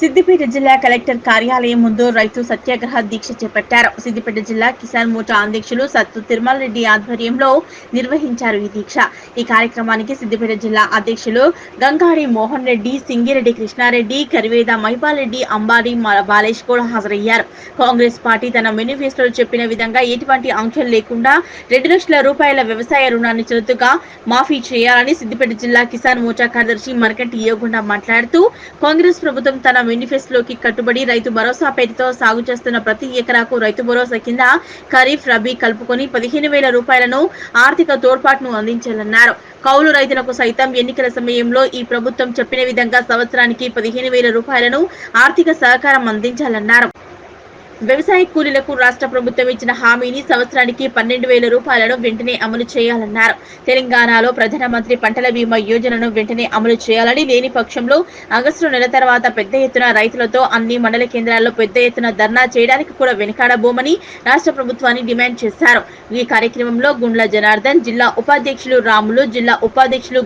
సిద్దిపేట జిల్లా కలెక్టర్ కార్యాలయం ముందు రైతు సత్యాగ్రహ దీక్ష చేపట్టారు. సిద్దిపేట జిల్లా కిసాన్ మోర్చా అధ్యక్షులు సత్తు తిరుమల రెడ్డి ఆధ్వర్యంలో నిర్వహించారు ఈ దీక్ష. ఈ కార్యక్రమానికి సిద్దిపేట జిల్లా అధ్యక్షులు గంగాడి మోహన్ రెడ్డి, సింగిరెడ్డి కృష్ణారెడ్డి, కరివేద మహిపాల్ రెడ్డి, అంబాడి బాలేష్ కూడా హాజరయ్యారు. కాంగ్రెస్ పార్టీ తన మేనిఫెస్టోలో చెప్పిన విధంగా ఎటువంటి ఆంక్షలు లేకుండా 2 లక్షల రూపాయల వ్యవసాయ రుణాన్ని చిరుతుగా మాఫీ చేయాలని సిద్దిపేట జిల్లా కిసాన్ మోర్చా కార్యదర్శి మరకటి యోగుండ మాట్లాడుతూ, కాంగ్రెస్ ప్రభుత్వం తన మేనిఫెస్టోకి కట్టుబడి రైతు భరోసా పేరుతో సాగు చేస్తున్న ప్రతి ఎకరాకు రైతు భరోసా కింద ఖరీఫ్, రబీ కలుపుకొని 15,000 రూపాయలను ఆర్థిక తోడ్పాటును అందించాలన్నారు. కౌలు రైతులకు సైతం ఎన్నికల సమయంలో ఈ ప్రభుత్వం చెప్పిన విధంగా సంవత్సరానికి 15,000 రూపాయలను ఆర్థిక సహకారం అందించాలన్నారు. వ్యవసాయ కూలీలకు రాష్ట్ర ప్రభుత్వం ఇచ్చిన హామీని సంవత్సరానికి 12,000 రూపాయలను వెంటనే అమలు చేయాలన్నారు. తెలంగాణలో ప్రధానమంత్రి పంటల బీమా యోజనను వెంటనే అమలు చేయాలని, లేని పక్షంలో ఆగస్టు నెల తర్వాత పెద్ద ఎత్తున రైతులతో అన్ని మండల కేంద్రాల్లో పెద్ద ఎత్తున ధర్నా చేయడానికి కూడా వెనుకాడబోమని రాష్ట్ర ప్రభుత్వాన్ని డిమాండ్ చేశారు. ఈ కార్యక్రమంలో గుండ్ల జనార్దన్, జిల్లా ఉపాధ్యక్షులు రాములు, జిల్లా ఉపాధ్యక్షులు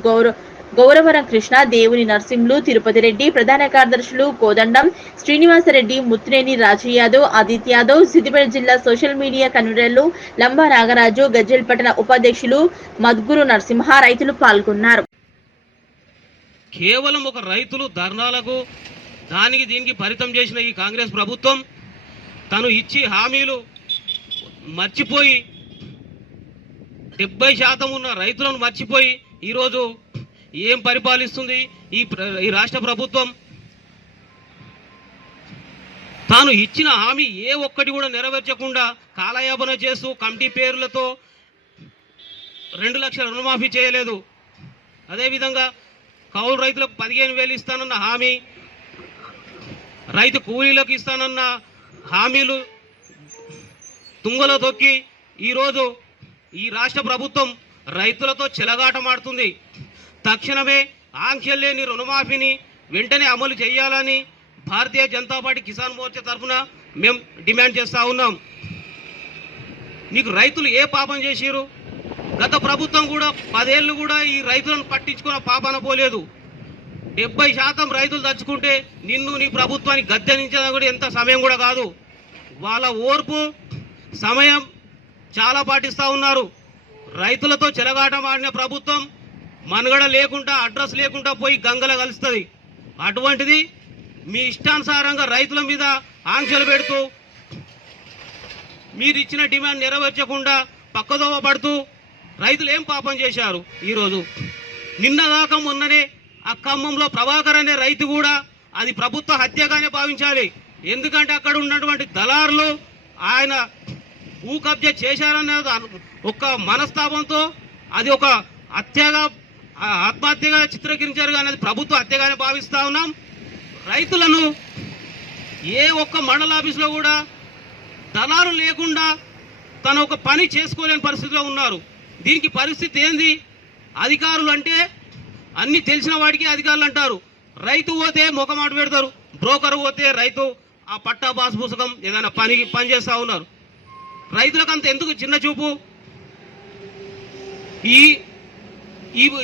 గౌరవరం కృష్ణ, దేవుని నర్సింహులు, తిరుపతి రెడ్డి, ప్రధాన కార్యదర్శులు కోదండం, శ్రీనివాసరెడ్డి, ముత్తునేని రాజు యాదవ్, ఆదిత్య యాదవ్, సిద్దిపేట జిల్లా సోషల్ మీడియా కన్వీనర్లు లంబా నాగరాజు, గజ్జెల్ పట్టణ ఉపాధ్యక్షులు మద్గురు నరసింహ, రైతులు పాల్గొన్నారు. కేవలం ఒక రైతులు ధర్నాలకు దానికి దీనికి పరితం చేసిన ఈ కాంగ్రెస్ ప్రభుత్వం తను ఇచ్చి హామీలు మర్చిపోయి 70% ఉన్న రైతులను మర్చిపోయి ఈరోజు ఏం పరిపాలిస్తుంది ఈ రాష్ట్ర ప్రభుత్వం? తాను ఇచ్చిన హామీ ఏ ఒక్కటి కూడా నెరవేర్చకుండా కాలయాపన చేస్తూ కమిటీ పేర్లతో 2 లక్షల రుణమాఫీ చేయలేదు. అదేవిధంగా కౌలు రైతులకు 15,000 ఇస్తానన్న హామీ, రైతు కూలీలకు ఇస్తానన్న హామీలు తుంగలో తొక్కి ఈరోజు ఈ రాష్ట్ర ప్రభుత్వం రైతులతో చెలగాటమాడుతుంది. తక్షణమే ఆంక్షలు లేని రుణమాఫీని వెంటనే అమలు చేయాలని భారతీయ జనతా పార్టీ కిసాన్ మోర్చా తరఫున మేము డిమాండ్ చేస్తూ ఉన్నాం. నీకు రైతులు ఏ పాపం చేసిరు? గత ప్రభుత్వం కూడా 10 ఏళ్ళు కూడా ఈ రైతులను పట్టించుకున్న పాపాన పోలేదు. 70% రైతులు తచ్చుకుంటే నిన్ను నీ ప్రభుత్వాన్ని గద్దెనించడం కూడా ఎంత సమయం కూడా కాదు. వాళ్ళ ఓర్పు సమయం చాలా పాటిస్తూ ఉన్నారు. రైతులతో చెలగాటం ఆడిన ప్రభుత్వం మనుగడ లేకుండా, అడ్రస్ లేకుండా పోయి గంగలో కలుస్తుంది. అటువంటిది మీ ఇష్టానుసారంగా రైతుల మీద ఆంక్షలు పెడుతూ మీరు ఇచ్చిన డిమాండ్ నెరవేర్చకుండా పక్కదోవ పడుతూ రైతులు ఏం పాపం చేశారు? ఈరోజు నిన్నదాకా మొన్ననే ఆ ఖమ్మంలో ప్రభాకర్ అనే రైతు కూడా అది ప్రభుత్వ హత్యగానే భావించాలి. ఎందుకంటే అక్కడ ఉన్నటువంటి దళారులు ఆయన భూ కబ్జా చేశారనేది ఒక మనస్తాపంతో అది ఒక హత్యగా, ఆత్మహత్యగా చిత్రీకరించారు. కానీ అది ప్రభుత్వ హత్యగానే భావిస్తూ ఉన్నాం. రైతులను ఏ ఒక్క మండల ఆఫీసులో కూడా దళారు లేకుండా తన ఒక పని చేసుకోలేని పరిస్థితిలో ఉన్నారు. దీనికి పరిస్థితి ఏంది? అధికారులు అంటే అన్ని తెలిసిన వాడికి అధికారులు అంటారు. రైతు పోతే ముఖమాట పెడతారు, బ్రోకర్ పోతే రైతు ఆ పట్టా బాస్ పుస్తకం ఏదైనా పని చేస్తూ ఉన్నారు. రైతులకు అంత ఎందుకు చిన్న చూపు?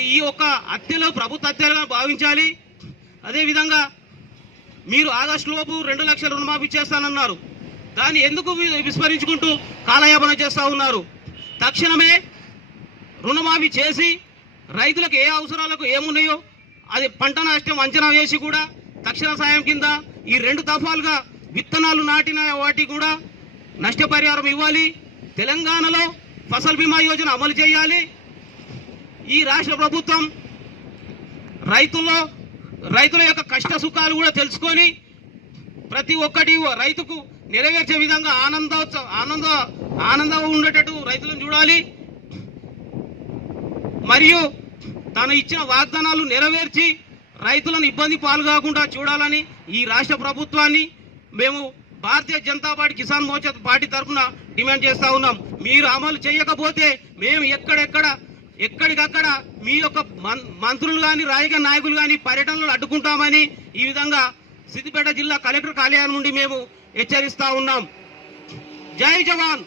ఈ ఒక్క హత్యలో ప్రభుత్వ హత్యలుగా భావించాలి. అదేవిధంగా మీరు ఆగస్టులోపు 2 లక్షల రుణమాఫీ చేస్తానన్నారు. దాన్ని ఎందుకు విస్మరించుకుంటూ కాలయాపన చేస్తూ ఉన్నారు? తక్షణమే రుణమాఫీ చేసి రైతులకు ఏ అవసరాలకు ఏమున్నాయో అది పంట నష్టం అంచనా వేసి కూడా తక్షణ సాయం కింద ఈ 2 దఫాలుగా విత్తనాలు నాటిన వాటికి కూడా నష్టపరిహారం ఇవ్వాలి. తెలంగాణలో ఫసల్ బీమా యోజన అమలు చేయాలి. ఈ రాష్ట్ర ప్రభుత్వం రైతుల యొక్క కష్ట సుఖాలు కూడా తెలుసుకొని ప్రతి ఒక్కటి రైతుకు నెరవేర్చే విధంగా ఆనందం ఉండేటట్టు రైతులను చూడాలి. మరియు తను ఇచ్చిన వాగ్దానాలు నెరవేర్చి రైతులను ఇబ్బంది పాల్గొకుండా చూడాలని ఈ రాష్ట్ర ప్రభుత్వాన్ని మేము భారతీయ జనతా పార్టీ కిసాన్ మోర్చా పార్టీ తరఫున డిమాండ్ చేస్తూ ఉన్నాం. మీరు అమలు చేయకపోతే మేము ఎక్కడికక్కడ మీ యొక్క మంత్రులు కానీ, రాజకీయ నాయకులు కానీ పర్యటనలు అడ్డుకుంటామని ఈ విధంగా సిద్దిపేట జిల్లా కలెక్టర్ కార్యాలయం నుండి మేము హెచ్చరిస్తూ ఉన్నాం. జై జవాన్.